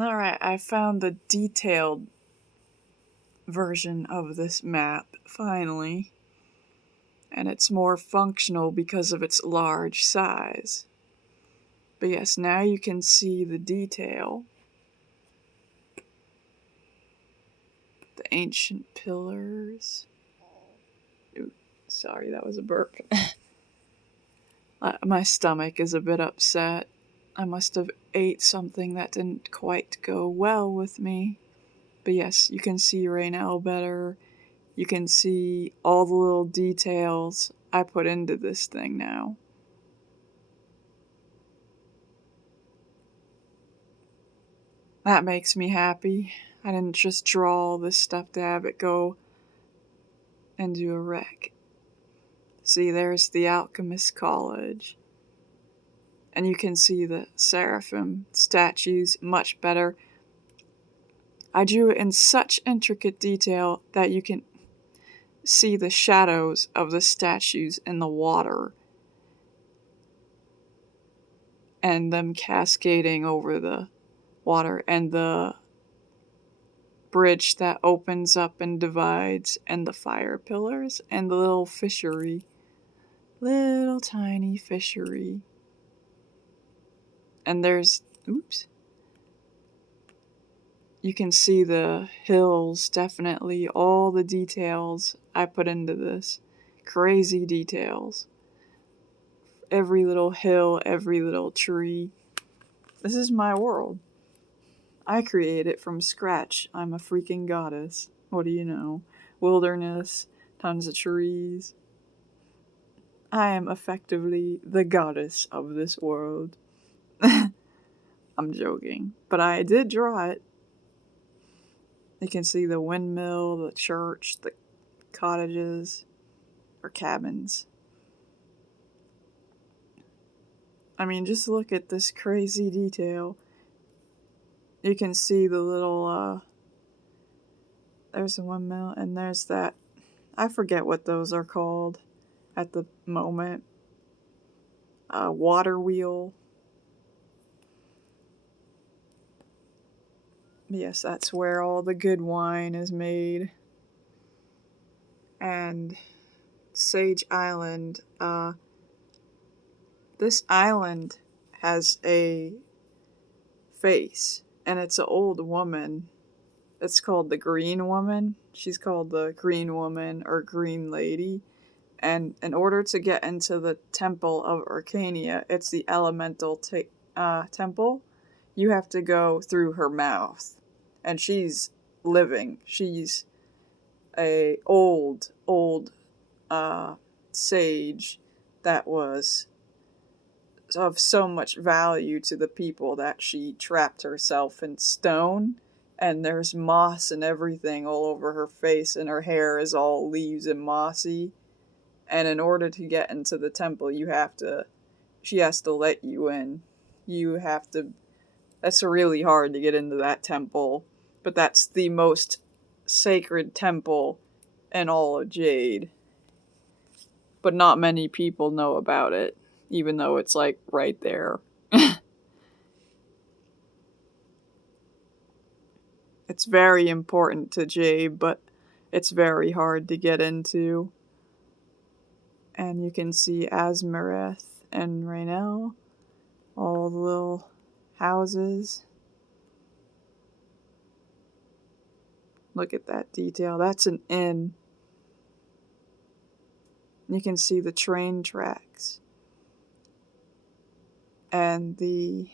Alright, I found the detailed version of this map, finally. And it's more functional because of its large size. But yes, now you can see the detail. The ancient pillars. Ooh, sorry, that was a burp. My stomach is a bit upset. I must have ate something that didn't quite go well with me. But yes, you can see Raynell better. You can see all the little details I put into this thing now. That makes me happy. I didn't just draw all this stuff to have it go into a wreck. See, there's the Alchemist College. And you can see the Seraphim statues much better. I drew it in such intricate detail that you can see the shadows of the statues in the water and them cascading over the water, and the bridge that opens up and divides, and the fire pillars, and the little fishery. Little tiny fishery. And there's, oops. You can see the hills, definitely. All the details I put into this. Crazy details. Every little hill, every little tree. This is my world. I create it from scratch. I'm a freaking goddess. What do you know? Wilderness, tons of trees. I am effectively the goddess of this world. I'm joking. But I did draw it. You can see the windmill, the church, the cottages, or cabins. I mean, just look at this crazy detail. You can see the little, there's a windmill, and there's that, I forget what those are called at the moment. Water wheel. Yes, that's where all the good wine is made. And Sage Island, this island has a face, and it's an old woman. It's called the Green Woman. She's called the Green Woman or Green Lady. And in order to get into the Temple of Arcania, it's the Elemental Temple, you have to go through her mouth. And she's living. She's a old sage that was of so much value to the people that she trapped herself in stone, and there's moss and everything all over her face, and her hair is all leaves and mossy. And in order to get into the temple, she has to let you in. That's really hard to get into that temple, but that's the most sacred temple in all of Jade. But not many people know about it, even though it's like right there. It's very important to Jade, but it's very hard to get into. And you can see Asmarath and Raynell, all the little houses. Look at that detail. That's an inn. You can see the train tracks and the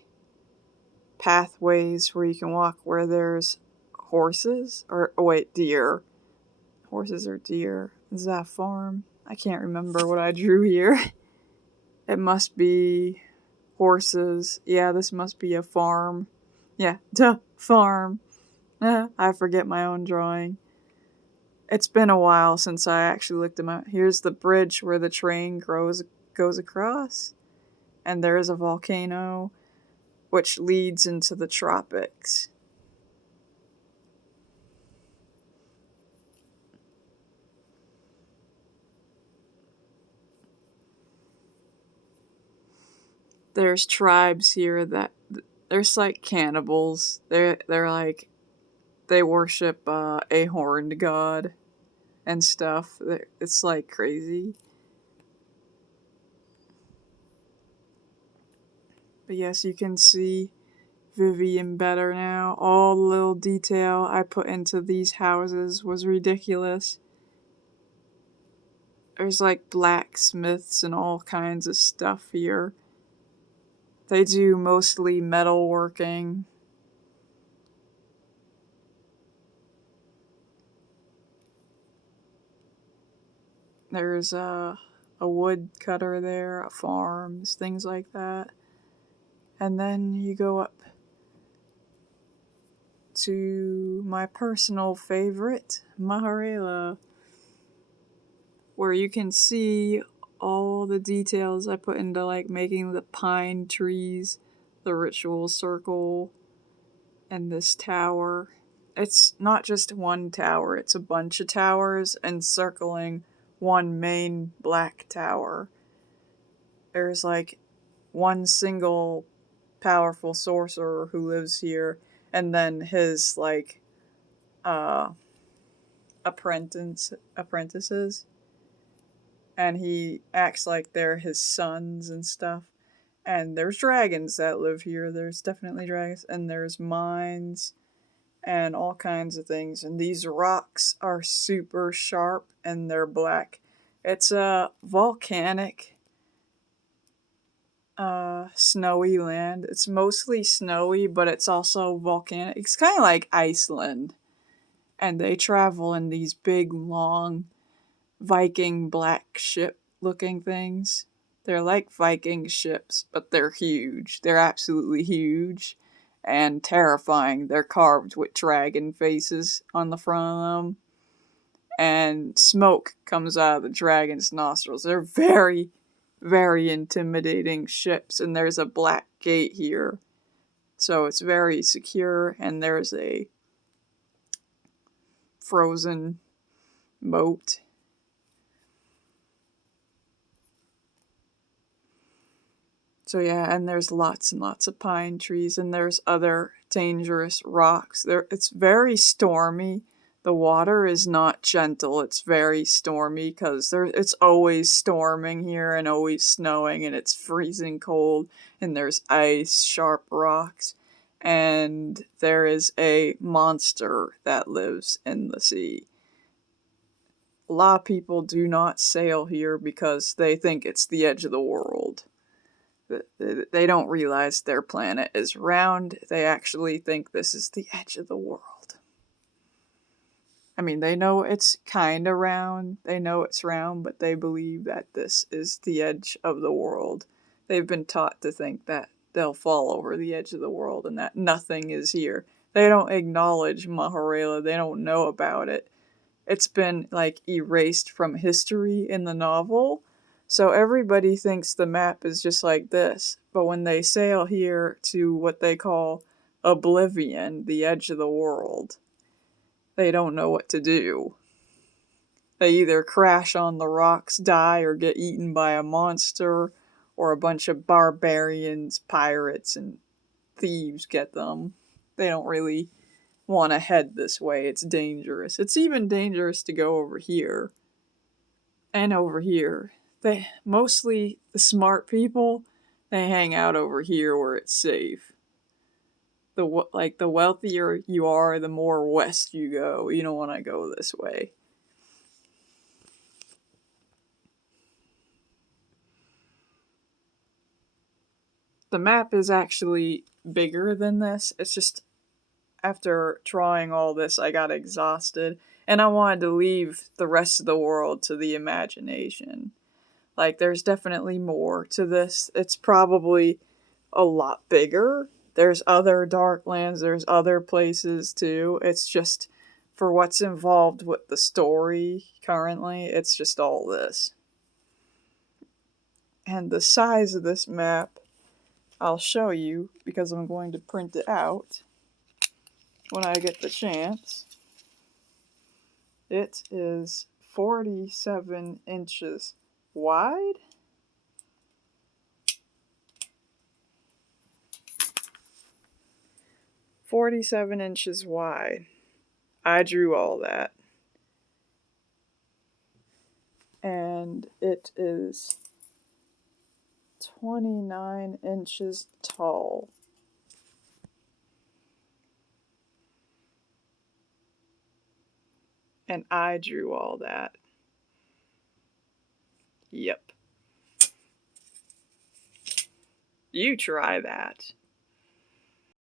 pathways where you can walk where there's horses, or oh wait, deer. Horses or deer. Is that a farm? I can't remember what I drew here. It must be horses. Yeah, this must be a farm. Yeah, duh, farm. I forget my own drawing. It's been a while since I actually looked them up. Here's the bridge where the train goes across. And there is a volcano which leads into the tropics. There's tribes here that There's like cannibals. They're like they worship a horned god and stuff. It's like crazy. But yes, you can see Vivian better now. All the little detail I put into these houses was ridiculous. There's like blacksmiths and all kinds of stuff here. They do mostly metalworking. There's a woodcutter there, farms, things like that. And then you go up to my personal favorite, Maharela, where you can see all the details I put into like making the pine trees, the ritual circle, and this tower. It's not just one tower, it's a bunch of towers encircling one main black tower. There's like one single powerful sorcerer who lives here, and then his like uh apprentices, and he acts like they're his sons and stuff. And there's dragons that live here. There's definitely dragons, and there's mines and all kinds of things. And these rocks are super sharp and they're black. It's a volcanic, snowy land. It's mostly snowy, but it's also volcanic. It's kind of like Iceland. And they travel in these big, long Viking black ship looking things. They're like Viking ships, but they're huge. They're absolutely huge and terrifying. They're carved with dragon faces on the front of them. And smoke comes out of the dragon's nostrils. They're very, very intimidating ships. And there's a black gate here. So it's very secure. And there's a frozen moat. So yeah, and there's lots and lots of pine trees, and there's other dangerous rocks. It's very stormy. The water is not gentle. It's very stormy because it's always storming here and always snowing, and it's freezing cold. And there's ice, sharp rocks, and there is a monster that lives in the sea. A lot of people do not sail here because they think it's the edge of the world. They don't realize their planet is round. They actually think this is the edge of the world. I mean, they know it's kind of round. They know it's round, but they believe that this is the edge of the world. They've been taught to think that they'll fall over the edge of the world and that nothing is here. They don't acknowledge Maharela. They don't know about it. It's been, like, erased from history in the novel. So everybody thinks the map is just like this, but when they sail here to what they call Oblivion, the edge of the world, they don't know what to do. They either crash on the rocks, die, or get eaten by a monster, or a bunch of barbarians, pirates, and thieves get them. They don't really want to head this way. It's dangerous. It's even dangerous to go over here. And over here. Mostly the smart people, they hang out over here where it's safe. The wealthier you are, the more west you go. You don't want to go this way. The map is actually bigger than this. It's just after drawing all this, I got exhausted, and I wanted to leave the rest of the world to the imagination. Like, there's definitely more to this. It's probably a lot bigger. There's other dark lands, there's other places too. It's just, for what's involved with the story currently, it's just all this. And the size of this map, I'll show you, because I'm going to print it out when I get the chance. It is 47 inches wide. 47 inches wide. I drew all that. And it is 29 inches tall. And I drew all that. Yep. You try that.